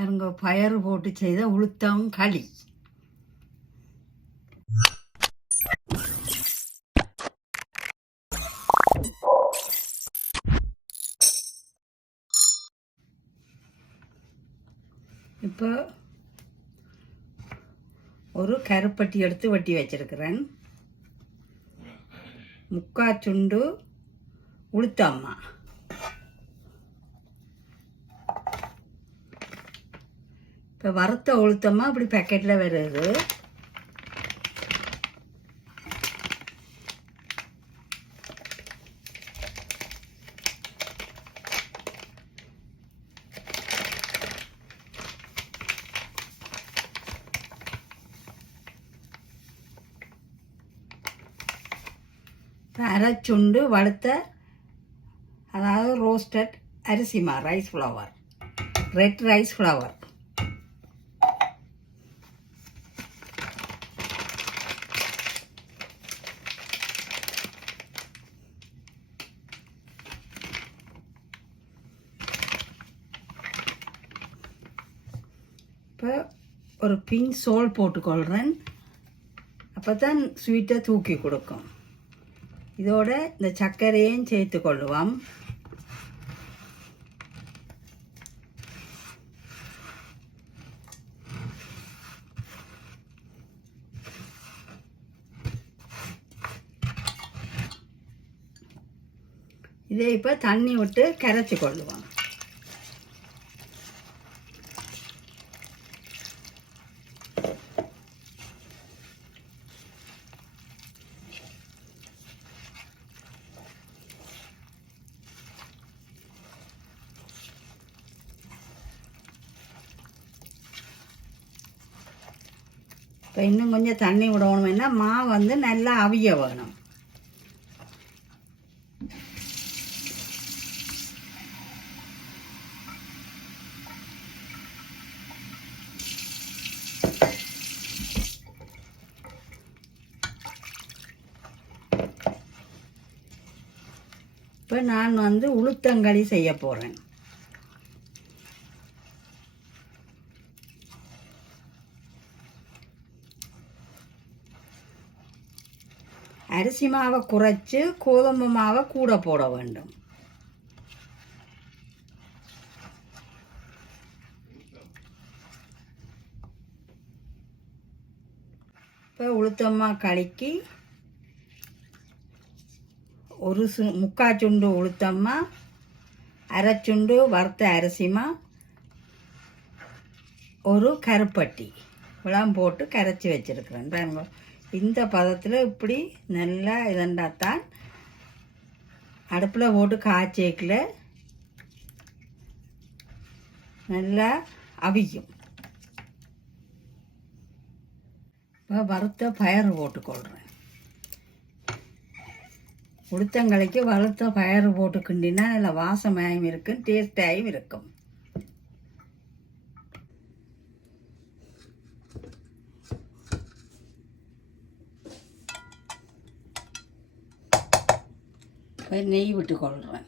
அவங்க பயறு போட்டு செய்த உளுத்தம் களி. இப்போ ஒரு கருப்பட்டி எடுத்து வெட்டி வச்சிருக்கிறேன். முக்கா சுண்டு உளுத்தம்மா இப்போ வறுத்த உளுத்தமாக அப்படி பேக்கெட்டில் வருது அரைச்சுண்டு வறுத்த அதாவது roasted அரிசிமா rice flour red rice flour ஒரு பின் சோல் போட்டுக்கொள்கிறேன் அப்போ தான் ஸ்வீட்டை தூக்கி கொடுக்கும். இதோட இந்த சர்க்கரையும் சேர்த்து கொள்ளுவோம். இதை இப்போ தண்ணி விட்டு கரைச்சி கொள்ளுவோம். இப்போ இன்னும் கொஞ்சம் தண்ணி விடணும்னா மாவு வந்து நல்லா அவிய வேணும். இப்போ நான் வந்து உளுத்தங்களி செய்ய போகிறேன் அரிசி மாவை குறைச்சி கோதுமை மாவை கூட போட வேண்டும். இப்போ உளுத்தம்மா கலக்கி ஒரு சு முக்கா சுண்டு உளுத்தம்மா அரை சுண்டு வறுத்த அரிசிமா ஒரு கருப்பட்டி. இவ்வளோ போட்டு கரைச்சி வச்சுருக்குறேன். பாருங்க. இந்த பதத்தில் இப்படி நல்லா இதண்டாத்தான் அடுப்பில் போட்டு காய்ச்சேக்கில் நல்லா அவிக்கும் இப்போ வறுத்த பயறு போட்டுக்கொள்கிறேன் உளுத்தங்கலைக்கு வறுத்த பயறு போட்டு கிண்டினா நல்ல வாசமாயும் இருக்கும் டேஸ்டாயும் இருக்கும். நெய் விட்டு கொள்கிறேன்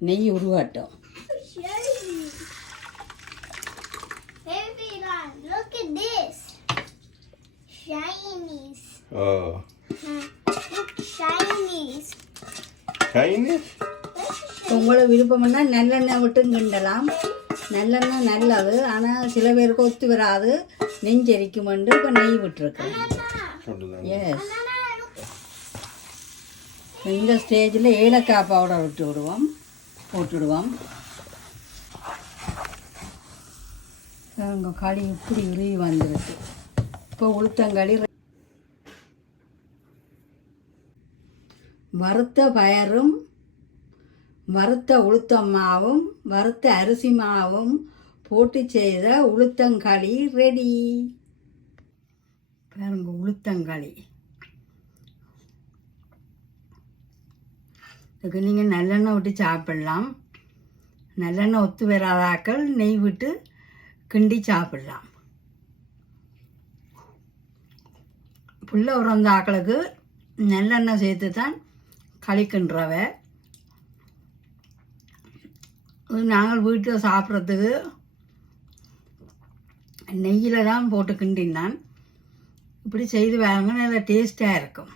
நெய் உருவாட்டும் look at this. Shinies. Oh, Huh. Look, shinies. Chinese? உங்களை விருப்பம்னா நல்லெண்ணெய் விட்டும் கிண்டலாம் நல்லெண்ணெய் நல்லது ஆனால் சில பேருக்கு ஒத்து வராது நெஞ்சரிக்குமெண்டு இப்போ நெய் விட்டுருக்கேன் எஸ் இந்த ஸ்டேஜில் ஏலக்காய் பவுடர் விட்டு விடுவோம். போட்டுடுவோம் உங்கள் களி இப்படி உருவி வந்துருக்கு இப்போ உளுத்தங்களி வறுத்த பயரும் வறுத்த உளுத்தம் மாவும் வறுத்த அரிசி மாவும் போட்டு செய்த உளுத்தங்களி ரெடி பாருங்க உளுத்தங்களி. இதுக்கு நீங்கள் நல்லெண்ணெய் விட்டு சாப்பிட்லாம். நல்லெண்ணெய் ஒத்து வராதாக்கள் நெய் விட்டு கிண்டி சாப்பிட்லாம். புள்ள உறந்த ஆக்களுக்கு நல்லெண்ணெய் சேர்த்து தான் கழிக்கின்றவ நாங்கள் வீட்டில் சாப்பிட்றதுக்கு நெய்யில் தான் போட்டு கிண்டினான். இப்படி செய்து வாங்க நல்லா டேஸ்ட்டாக இருக்கும்.